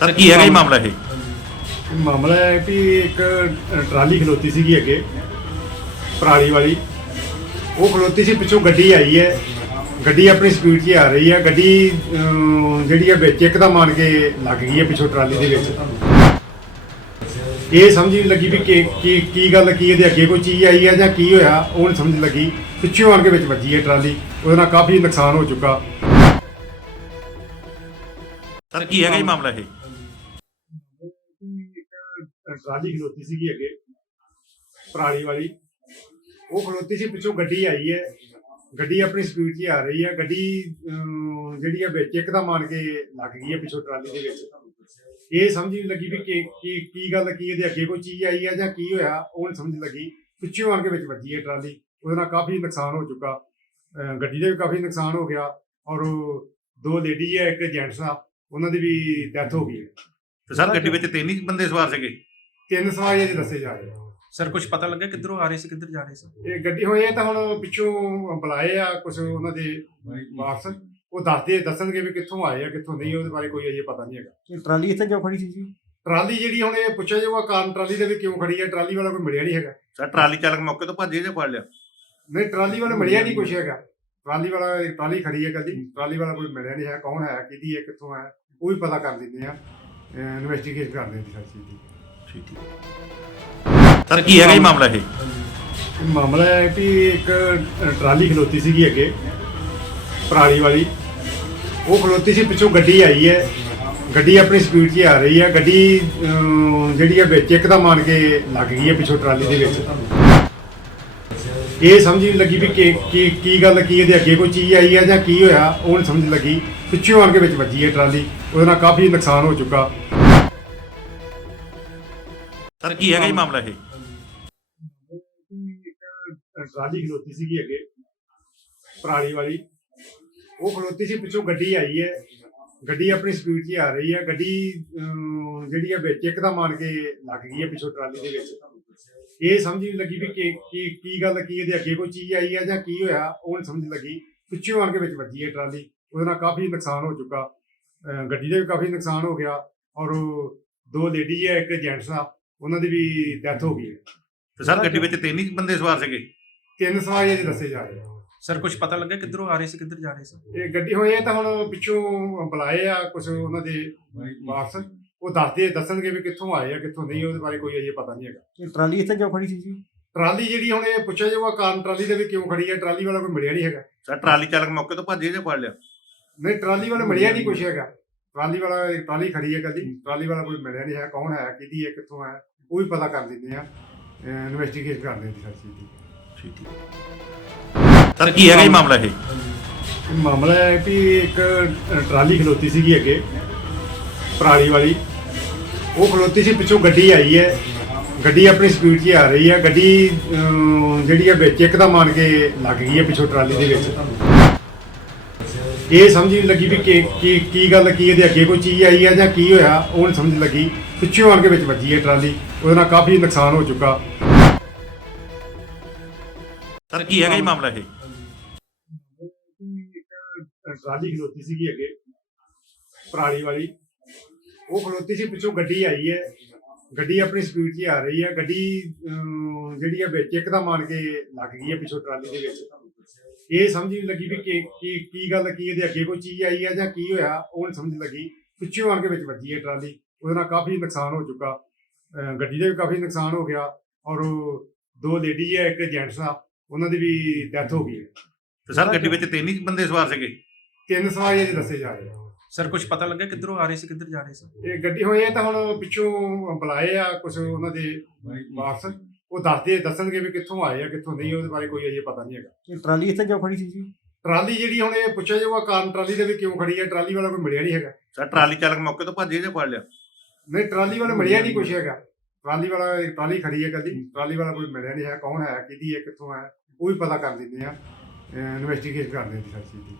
Sir ਕੀ ਹੈਗਾ ਇਹ ਮਾਮਲਾ ਇਹ? ਇਹ ਮਾਮਲਾ ਹੈ ਵੀ ਇੱਕ ਟਰਾਲੀ ਖਲੋਤੀ ਸੀਗੀ ਅੱਗੇ ਪਰਾਲੀ ਵਾਲੀ। ਉਹ ਖਲੋਤੀ ਸੀ ਪਿੱਛੋਂ ਗੱਡੀ ਆਈ ਹੈ। ਗੱਡੀ ਆਪਣੀ ਸਪੀਡ 'ਚ ਹੀ ਆ ਰਹੀ ਹੈ। ਗੱਡੀ ਅਮ, ਜਿਹੜੀ ਹੈ ਵਿੱਚ ਇੱਕਦਮ ਆਣ ਕੇ ਲੱਗ ਗਈ ਹੈ ਪਿੱਛੋਂ ਟਰਾਲੀ ਦੇ ਵਿੱਚ। ਇਹ ਸਮਝ ਨਹੀਂ ਲੱਗੀ ਵੀ ਕੀ ਕੀ ਕੀ ਗੱਲ ਕੀ ਇਹਦੇ ਅੱਗੇ ਕੋਈ ਚੀਜ਼ ਆਈ ਹੈ ਜਾਂ ਕੀ ਹੋਇਆ ਉਹ ਨਹੀਂ ਸਮਝ ਲੱਗੀ। ਪਿੱਛੋਂ ਆਣ ਕੇ ਵਿੱਚ ਵੱਜੀ ਹੈ ਟਰਾਲੀ। ਉਹਦੇ ਨਾਲ ਕਾਫੀ ਨੁਕਸਾਨ ਹੋ ਚੁੱਕਾ। ਸਰ ਕੀ ਹੈਗਾ ਇਹ ਮਾਮਲਾ ਇਹ? ਟਰਾਲੀ ਖਲੋਤੀ ਸੀਗੀ ਅੱਗੇ, ਪਰਾਲੀ ਵਾਲੀ। ਉਹ ਖਲੋਤੀ ਸੀ, ਪਿੱਛੋਂ ਗੱਡੀ ਆਈ ਹੈ। ਗੱਡੀ ਆਪਣੀ ਸਪੀਡ 'ਚ ਆ ਰਹੀ ਹੈ। ਗੱਡੀ ਜਿਹੜੀ ਹੈ ਵਿੱਚ ਇੱਕਦਮ ਆਣ ਕੇ ਲੱਗ ਗਈ ਹੈ ਪਿੱਛੋਂ ਟਰਾਲੀ ਦੇ ਵਿੱਚ। ਇਹ ਸਮਝ ਨਹੀਂ ਲੱਗੀ ਵੀ ਕੀ ਕੀ ਕੀ ਗੱਲ, ਕੀ ਇਹਦੇ ਅੱਗੇ ਕੋਈ ਚੀਜ਼ ਆਈ ਹੈ ਜਾਂ ਕੀ ਹੋਇਆ, ਉਹ ਨਹੀਂ ਸਮਝ ਲੱਗੀ। ਪਿੱਛੋਂ ਆਣ ਕੇ ਵਿੱਚ ਵੱਜੀ ਹੈ ਟਰਾਲੀ। ਉਹਦੇ ਨਾਲ ਕਾਫੀ ਨੁਕਸਾਨ ਹੋ ਚੁੱਕਾ। ਗੱਡੀ ਦਾ ਵੀ ਕਾਫੀ ਨੁਕਸਾਨ ਹੋ ਗਿਆ ਔਰ ਦੋ ਲੇਡੀ ਹੈ, ਇੱਕ ਜੈਂਟਸ ਆ ਉਹਨਾਂ ਦੀ ਵੀ ਡੈਥ ਹੋ ਗਈ ਹੈ। ਸਰ, ਗੱਡੀ ਵਿੱਚ ਤਿੰਨ ਹੀ ਬੰਦੇ ਸਵਾਰ ਸੀਗੇ? ਤਿੰਨ ਸਵਾਰੀਆਂ ਜੀ ਦੱਸੇ ਜਾ ਰਹੇ ਆ। ਸਰ ਕੁਝ ਪਤਾ ਲੱਗਾ ਕਿੱਧਰੋਂ ਆ ਰਹੇ ਸੀ ਕਿੱਧਰ ਜਾ ਰਹੇ ਸੀ? ਇਹ ਗੱਡੀ ਹੋਈ ਹੈ ਤਾਂ ਹੁਣ ਪਿੱਛੋਂ ਬੁਲਾਏ ਆ ਕੁਝ ਉਹਨਾਂ ਦੇ ਵਾਰਸ ਉਹ ਦੱਸਦੇ ਦੱਸਣਗੇ ਵੀ ਕਿੱਥੋਂ ਆਏ ਆ ਕਿੱਥੋਂ ਨਹੀਂ ਉਹਦੇ ਬਾਰੇ ਕੋਈ ਅਜੇ ਪਤਾ ਨਹੀਂ ਹੈਗਾ। ਇਹ ਟਰਾਲੀ ਇੱਥੇ ਕਿਉਂ ਖੜੀ ਸੀ ਜੀ? ਟਰਾਲੀ ਜਿਹੜੀ ਹੁਣ ਇਹ ਪੁੱਛਿਆ ਜਾਊਗਾ ਕਾਰਨ ਟਰਾਲੀ ਦੇ ਵੀ ਕਿਉਂ ਖੜੀ ਹੈ ਟਰਾਲੀ ਵਾਲਾ ਕੋਈ ਮਿਲਿਆ ਨਹੀਂ ਹੈਗਾ। ਸਰ ਟਰਾਲੀ ਚਾਲਕ ਮੌਕੇ ਤੋਂ ਭੱਜੇ ਜਾਂ ਫੜ ਲਿਆ? ਨਹੀਂ ਟਰਾਲੀ ਵਾਲਾ ਮਿਲਿਆ ਨਹੀਂ ਕੁਛ ਹੈਗਾ। ਟਰਾਲੀ ਵਾਲਾ ਟਰਾਲੀ ਖੜੀ ਹੈ ਕਦੀ ਟਰਾਲੀ ਵਾਲਾ ਕੋਈ ਮਿਲਿਆ ਨਹੀਂ ਹੈ ਕੌਣ ਹੈ ਕਿਹਦੀ ਹੈ ਕਿੱਥੋਂ ਹੈ ਉਹ ਵੀ ਪਤਾ ਕਰ ਦਿੰਦੇ ਆ। ਇਨਵੈਸਟੀਗੇਸ਼ਨ ਕਰਦੇ ਨੇ ਸਾਰੀ ਚੀਜ਼ ਦੀ ਸਰ ਕੀ ਹੈਗਾ ਇਹ ਮਾਮਲਾ ਇਹ? ਇਹ ਮਾਮਲਾ ਹੈ ਵੀ ਇੱਕ ਟਰਾਲੀ ਖਲੋਤੀ ਸੀਗੀ ਅੱਗੇ ਪਰਾਲੀ ਵਾਲੀ। ਉਹ ਖਲੋਤੀ ਸੀ ਪਿੱਛੋਂ ਗੱਡੀ ਆਈ ਹੈ। ਗੱਡੀ ਆਪਣੀ ਸਪੀਡ 'ਚ ਹੀ ਆ ਰਹੀ ਹੈ। ਗੱਡੀ ਅਮ, ਜਿਹੜੀ ਹੈ ਵਿੱਚ ਇੱਕਦਮ ਆਣ ਕੇ ਲੱਗ ਗਈ ਹੈ ਪਿੱਛੋਂ ਟਰਾਲੀ ਦੇ ਵਿੱਚ। ਇਹ ਸਮਝ ਨਹੀਂ ਲੱਗੀ ਵੀ ਕੀ ਕੀ ਕੀ ਗੱਲ ਕੀ ਇਹਦੇ ਅੱਗੇ ਕੋਈ ਚੀਜ਼ ਆਈ ਹੈ ਜਾਂ ਕੀ ਹੋਇਆ ਉਹ ਨਹੀਂ ਸਮਝ ਲੱਗੀ। ਪਿੱਛੋਂ ਆਣ ਕੇ ਵਿੱਚ ਵੱਜੀ ਹੈ ਟਰਾਲੀ। ਉਹਦੇ ਨਾਲ ਕਾਫੀ ਨੁਕਸਾਨ ਹੋ ਚੁੱਕਾ। ਸਰ ਕੀ ਹੈਗਾ ਇਹ ਮਾਮਲਾ? ਇਹ? ਟਰਾਲੀ ਖਲੋਤੀ ਸੀਗੀ ਅੱਗੇ ਪਰਾਲੀ ਵਾਲੀ। ਉਹ ਖਲੋਤੀ ਸੀ ਪਿੱਛੋਂ ਗੱਡੀ ਆਈ ਹੈ। ਗੱਡੀ ਆਪਣੀ ਸਪੀਡ 'ਚ ਆ ਰਹੀ ਹੈ। ਗੱਡੀ ਅਮ, ਜਿਹੜੀ ਹੈ ਵਿੱਚ ਇੱਕਦਮ ਆਣ ਕੇ ਲੱਗ ਗਈ ਹੈ ਪਿੱਛੋਂ ਟਰਾਲੀ ਦੇ ਵਿੱਚ। ਇਹ ਸਮਝ ਨਹੀਂ ਲੱਗੀ ਵੀ ਕੀ ਕੀ ਕੀ ਗੱਲ ਕੀ ਇਹਦੇ ਅੱਗੇ ਕੋਈ ਚੀਜ਼ ਆਈ ਹੈ ਜਾਂ ਕੀ ਹੋਇਆ ਉਹ ਨਹੀਂ ਸਮਝ ਲੱਗੀ। ਪਿੱਛੋਂ ਆਣ ਕੇ ਵਿੱਚ ਵੱਜੀ ਹੈ ਟਰਾਲੀ। ਉਹਦੇ ਨਾਲ ਕਾਫੀ ਨੁਕਸਾਨ ਹੋ ਚੁੱਕਾ। ਅਮ, ਗੱਡੀ ਦਾ ਵੀ ਕਾਫੀ ਨੁਕਸਾਨ ਹੋ ਗਿਆ। ਔਰ ਉਹ ਦੋ ਲੇਡੀ ਹੈ ਇੱਕ ਜੈਂਟਸ ਆ ਉਹਨਾਂ ਦੀ ਵੀ ਡੈਥ ਹੋ ਗਈ ਹੈ। ਤੇ ਸਰ ਗੱਡੀ ਵਿੱਚ ਤਿੰਨ ਹੀ ਬੰਦੇ ਸਵਾਰ ਸੀਗੇ? ਤਿੰਨ ਸਵਾਰੀਆਂ ਜੀ ਦੱਸੇ ਜਾ ਰਹੇ ਆ ਸਰ ਕੁਝ ਪਤਾ ਲੱਗਾ ਕਿੱਧਰੋਂ ਆ ਰਹੇ ਸੀ ਕਿੱਧਰ ਜਾ ਰਹੇ ਸੀ? ਇਹ ਗੱਡੀ ਹੋਈ ਹੈ ਤਾਂ ਹੁਣ ਪਿੱਛੋਂ ਬੁਲਾਏ ਆ ਕੁਝ ਉਹਨਾਂ ਦੇ ਵਾਰਸ। ਉਹ ਦੱਸਦੇ ਦੱਸਣਗੇ ਵੀ ਕਿੱਥੋਂ ਆਏ ਆ ਕਿੱਥੋਂ ਨਹੀਂ ਉਹਦੇ ਬਾਰੇ ਕੋਈ ਅਜੇ ਪਤਾ ਨਹੀਂ ਹੈਗਾ। ਇਹ ਟਰਾਲੀ ਇੱਥੇ ਕਿਉਂ ਖੜੀ ਸੀ ਜੀ? ਟਰਾਲੀ ਜਿਹੜੀ ਹੁਣ ਇਹ ਪੁੱਛਿਆ ਜਾਊਗਾ ਕਾਰਨ ਟਰਾਲੀ ਦੇ ਵੀ ਕਿਉਂ ਖੜੀ ਹੈ ਟਰਾਲੀ ਵਾਲਾ ਕੋਈ ਮਿਲਿਆ ਨਹੀਂ ਹੈਗਾ। ਸਰ ਟਰਾਲੀ ਚਾਲਕ ਮੌਕੇ ਤੋਂ ਭੱਜੇ ਜਾਂ ਫੜ ਲਿਆ? ਨਹੀਂ ਟਰਾਲੀ ਵਾਲਾ ਮਿਲਿਆ ਨਹੀਂ ਕੁਛ ਹੈਗਾ। ਟਰਾਲੀ ਵਾਲਾ ਟਰਾਲੀ ਖੜੀ ਹੈ ਕਦੀ। ਟਰਾਲੀ ਵਾਲਾ ਕੋਈ ਮਿਲਿਆ ਨਹੀਂ ਹੈ ਕੌਣ ਹੈ ਕਿਹਦੀ ਹੈ ਕਿੱਥੋਂ ਹੈ ਉਹ ਵੀ ਪਤਾ ਕਰ ਦਿੰਦੇ ਆ। ਇਨਵੈਸਟੀਗੇਸ਼ਨ ਕਰਦੇ ਨੇ ਸਾਰੀ ਚੀਜ਼ ਦੀ ਸਰ ਕੀ ਹੈਗਾ ਇਹ ਮਾਮਲਾ ਇਹ? ਇਹ ਮਾਮਲਾ ਹੈ ਵੀ ਇੱਕ ਟਰਾਲੀ ਖਲੋਤੀ ਸੀਗੀ ਅੱਗੇ ਪਰਾਲੀ ਵਾਲੀ। ਉਹ ਖਲੋਤੀ ਸੀ ਪਿੱਛੋਂ ਗੱਡੀ ਆਈ ਹੈ। ਗੱਡੀ ਆਪਣੀ ਸਪੀਡ 'ਚ ਆ ਰਹੀ ਹੈ। ਗੱਡੀ ਜਿਹੜੀ ਹੈ ਵਿੱਚ ਇੱਕਦਮ ਆਣ ਕੇ ਲੱਗ ਗਈ ਹੈ ਪਿੱਛੋਂ ਟਰਾਲੀ ਦੇ ਵਿੱਚ। ਇਹ ਸਮਝ ਨਹੀਂ ਲੱਗੀ ਵੀ ਕੀ ਕੀ ਕੀ ਗੱਲ ਕੀ ਇਹਦੇ ਅੱਗੇ ਕੋਈ ਚੀਜ਼ ਆਈ ਹੈ ਜਾਂ ਕੀ ਹੋਇਆ ਉਹ ਨਹੀਂ ਸਮਝ ਲੱਗੀ। ਪਿੱਛੋਂ ਆਣ ਕੇ ਵਿੱਚ ਵੱਜੀ ਹੈ ਟਰਾਲੀ ਉਹਦੇ ਨਾਲ ਕਾਫੀ ਨੁਕਸਾਨ ਹੋ ਚੁੱਕਾ। ਸਰ ਕੀ ਹੈਗਾ ਇਹ ਮਾਮਲਾ ਇਹ? ਟਰਾਲੀ ਖਲੋਤੀ ਸੀਗੀ ਅੱਗੇ ਪਰਾਲੀ ਵਾਲੀ। ਉਹ ਖਲੋਤੀ ਸੀ ਪਿੱਛੋਂ ਗੱਡੀ ਆਈ ਹੈ। ਗੱਡੀ ਆਪਣੀ ਸਪੀਡ 'ਚ ਹੀ ਆ ਰਹੀ ਹੈ। ਗੱਡੀ ਅਮ, ਜਿਹੜੀ ਹੈ ਵਿੱਚ ਇੱਕਦਮ ਆਣ ਕੇ ਲੱਗ ਗਈ ਹੈ ਪਿੱਛੋਂ ਟਰਾਲੀ ਦੇ ਵਿੱਚ। ਇਹ ਸਮਝ ਨਹੀਂ ਲੱਗੀ ਵੀ ਕੀ ਕੀ ਕੀ ਗੱਲ ਕੀ ਇਹਦੇ ਅੱਗੇ ਕੋਈ ਚੀਜ਼ ਆਈ ਹੈ ਜਾਂ ਕੀ ਹੋਇਆ ਉਹ ਨਹੀਂ ਸਮਝ ਲੱਗੀ। ਪਿੱਛੋਂ ਆਣ ਕੇ ਵਿੱਚ ਵੱਜੀ ਹੈ ਟਰਾਲੀ। ਉਹਦੇ ਨਾਲ ਕਾਫੀ ਨੁਕਸਾਨ ਹੋ ਚੁੱਕਾ। ਗੱਡੀ ਦਾ ਵੀ ਕਾਫੀ ਨੁਕਸਾਨ ਹੋ ਗਿਆ ਔਰ ਦੋ ਲੇਡੀ ਹੈ ਇੱਕ ਜੈਂਟਸ ਆ ਉਹਨਾਂ ਦੀ ਵੀ ਡੈਥ ਹੋ ਗਈ ਹੈ। ਤੇ ਸਰ ਗੱਡੀ ਵਿੱਚ ਤਿੰਨ ਹੀ ਬੰਦੇ ਸਵਾਰ ਸੀਗੇ? ਤਿੰਨ ਸਵਾਰੀਆਂ ਜੀ ਦੱਸੇ ਜਾ ਰਹੇ ਆ। ਸਰ ਕੁਝ ਪਤਾ ਲੱਗਾ ਕਿੱਧਰੋਂ ਆ ਰਹੇ ਸੀ ਕਿੱਧਰ ਜਾ ਰਹੇ ਸੀ? ਇਹ ਗੱਡੀ ਹੋਈ ਹੈ ਤਾਂ ਹੁਣ ਪਿੱਛੋਂ ਬੁਲਾਏ ਆ ਕੁਝ ਉਹਨਾਂ ਦੇ ਵਾਰਸ। ਉਹ ਦੱਸਦੇ ਦੱਸਣਗੇ ਵੀ ਕਿੱਥੋਂ ਆਏ ਆ ਕਿੱਥੋਂ ਨਹੀਂ ਉਹਦੇ ਬਾਰੇ ਕੋਈ ਅਜੇ ਪਤਾ ਨਹੀਂ ਹੈਗਾ। ਇਹ ਟਰਾਲੀ ਇੱਥੇ ਕਿਉਂ ਖੜੀ ਸੀ ਜੀ? ਟਰਾਲੀ ਜਿਹੜੀ ਹੁਣ ਇਹ ਪੁੱਛਿਆ ਜਾਊਗਾ ਕਾਰਨ ਟਰਾਲੀ ਦੇ ਵੀ ਕਿਉਂ ਖੜੀ ਹੈ ਟਰਾਲੀ ਵਾਲਾ ਕੋਈ ਮਿਲਿਆ ਨਹੀਂ ਹੈਗਾ। ਸਰ ਟਰਾਲੀ ਚਾਲਕ ਮੌਕੇ ਤੋਂ ਭੱਜੇ ਜਾਂ ਫੜ ਲਿਆ? ਨਹੀਂ ਟਰਾਲੀ ਵਾਲਾ ਮਿਲਿਆ ਨਹੀਂ ਕੁਛ ਹੈਗਾ। ਟਰਾਲੀ ਵਾਲਾ ਟਰਾਲੀ ਖੜੀ ਹੈ ਕਦੀ ਟਰਾਲੀ ਵਾਲਾ ਕੋਈ ਮਿਲਿਆ ਨਹੀਂ ਹੈ ਕੌਣ ਹੈ ਕਿਹਦੀ ਹੈ ਕਿੱਥੋਂ ਹੈ ਉਹ ਵੀ ਪਤਾ ਕਰ ਦਿੰਦੇ ਆ। ਇਨਵੈਸਟੀਗੇਸ਼ਨ ਕਰਦੇ ਨੇ ਸਾਰੀ ਚੀਜ਼ ਦੀ।